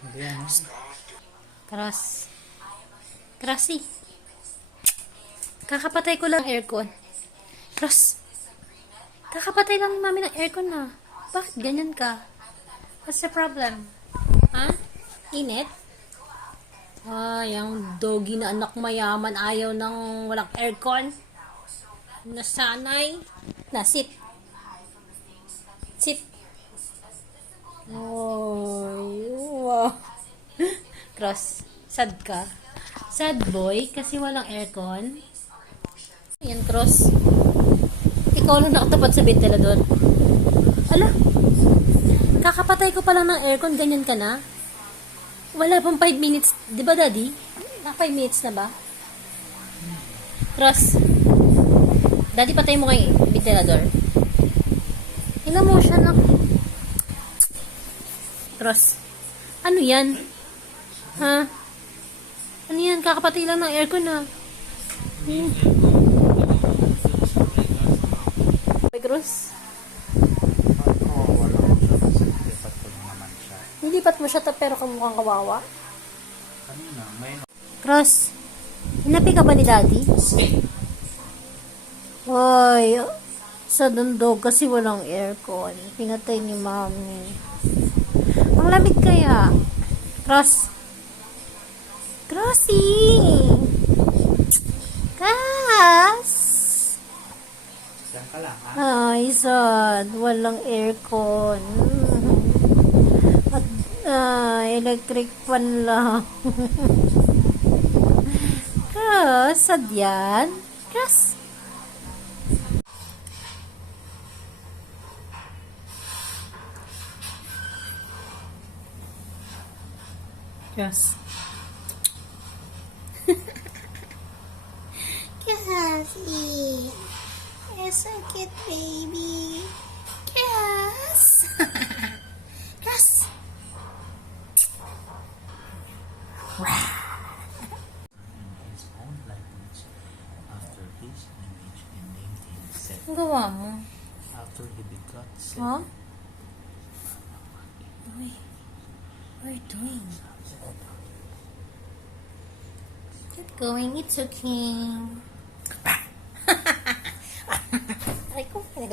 Hindi ano. Cross. Crossy. Kakapatay ko lang aircon. Cross. Kakapatay lang namin ng aircon na. Bakit ganyan ka? What's the problem? Ha? Init? Ay, ang doggy na anak mayaman ayaw ng walang aircon. Nasanay. Na, sit. Sit. Oy, wow. Cross. Sad ka. Sad boy kasi walang aircon. Yan, Cross. Ikaw lang nakatapat sa ventilador. Ala. Kakapatay ko pa lang ng aircon, ganyan ka na? Wala pang 5 minutes. Di ba, Daddy? Na 5 minutes na ba? Cross. Daddy, patay mo kay ventilador. Tingnan mo siya na. Cross. Ano yan? Ha? Ano yan? Kakapatay lang ng aircon na. Ay, Cross. Lipat ko na naman siya. Nilipat mo siya pero kamukhang kawawa. Kanina, may Cross. Hinapi ka ba ni Daddy? Ay, sa dundog kasi walang aircon. Pinatay ni Mami. Ang lamig kaya. Cross. Crossy! Kas! Diyan ka lang, ha? Ay, sad. Walang aircon. At, electric fan lang. Kas, sad yan. Kas. Yes. Cassie. You're so cute, baby. Cass. Cass. His own likeness after his image and named him Seth. Ang gawa mo? After he begot Seth. Huh? Uy. What are you doing? Get going. It's okay. Ay ko. Ano